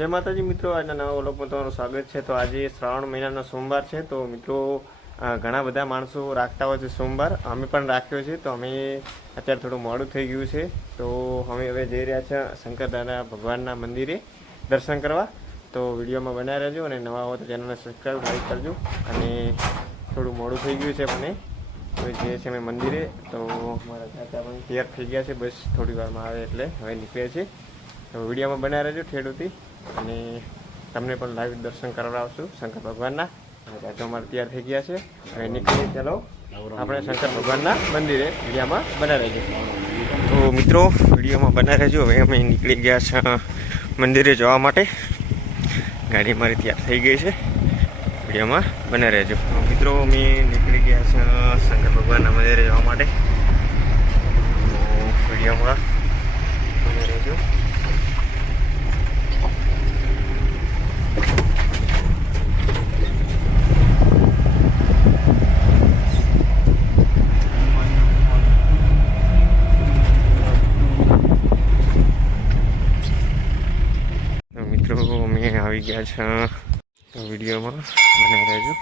જય માતાજી મિત્રો, આજના નવા વ્લોગમાં તમારું સ્વાગત છે. તો આજે શ્રાવણ મહિનાનો સોમવાર છે, તો મિત્રો ઘણા બધા માણસો રાખતા હોય છે સોમવાર. અમે પણ રાખ્યો છે, તો અમે અત્યારે થોડું મોડું થઈ ગયું છે. તો અમે હવે જઈ રહ્યા છે શંકરદાદા ભગવાનના મંદિરે દર્શન કરવા. તો વિડીયોમાં બનાવી રહેજો અને નવા હો તો ચેનલને સબસ્ક્રાઈબ લાઈક કરજો. અને થોડું મોડું થઈ ગયું છે મને હવે જઈએ છીએ અમે મંદિરે. તો મારા ચાચા પણ તૈયાર થઈ ગયા છે, બસ થોડી વારમાં આવે એટલે હવે નીકળે છે. તો વિડીયોમાં બનાવી રહેજો ઠેડુથી. અને તમને પણ લાઈવ દર્શન કરાવડાવશું શંકર ભગવાનના. અને ચાચા અમારે તૈયાર થઈ ગયા છે. હવે નીકળીએ ચાલો. આપણે શંકર ભગવાનના મંદિરે વિડીયામાં બનાવી રહેજો તો મિત્રો, વિડીયોમાં બનાવી રહેજો. હવે અમે નીકળી ગયા છે મંદિરે જવા માટે. ગાડી મારી તૈયાર થઈ ગઈ છે. વિડીયોમાં બનાવી રહેજો. મિત્રો, અમે નીકળી ગયા છે શંકર ભગવાનના મંદિરે જવા માટે તો વિડીયોમાં બને રહેજો તો મિત્રો અમે આવી ગયા છે વિડીયોમાં. બને રહેજો.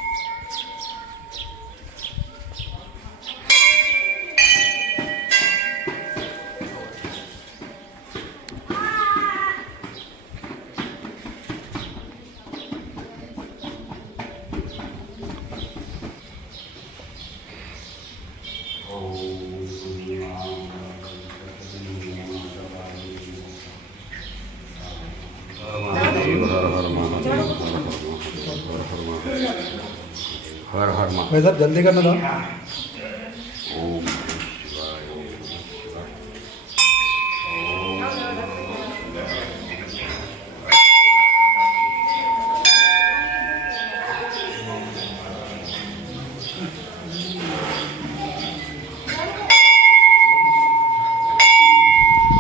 હર હરમાં ભાઈ સાહેબ જલ્દી કરને તમે ઓમ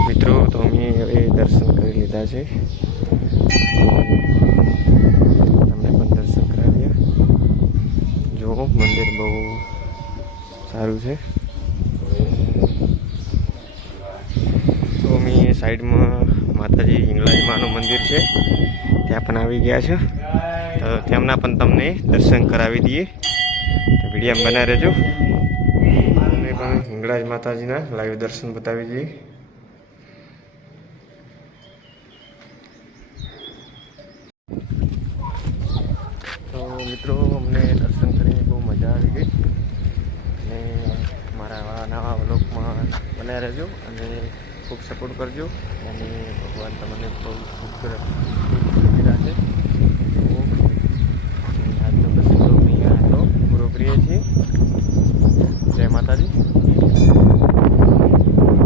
મિત્રો તો અમે હવે દર્શન કરી લીધા છે. સારું છે. તો અમે સાઈડમાં માતાજી હિંગળાજી માનું મંદિર છે. ત્યાં પણ આવી ગયા છે. તો તેમના પણ તમને દર્શન કરાવી દઈએ. તો વીડિયો બનાવી રહેજો. તમને પણ હિંગળાજ માતાજીના લાઈવ દર્શન બતાવી દઈએ. મિત્રો, અમને દર્શન કરીને બહુ મજા આવી ગઈ. અને મારા નવા બ્લોગમાં બનાવી રહેજો અને ખૂબ સપોર્ટ કરજો. અને ભગવાન તમને ખૂબ સુખી રાખે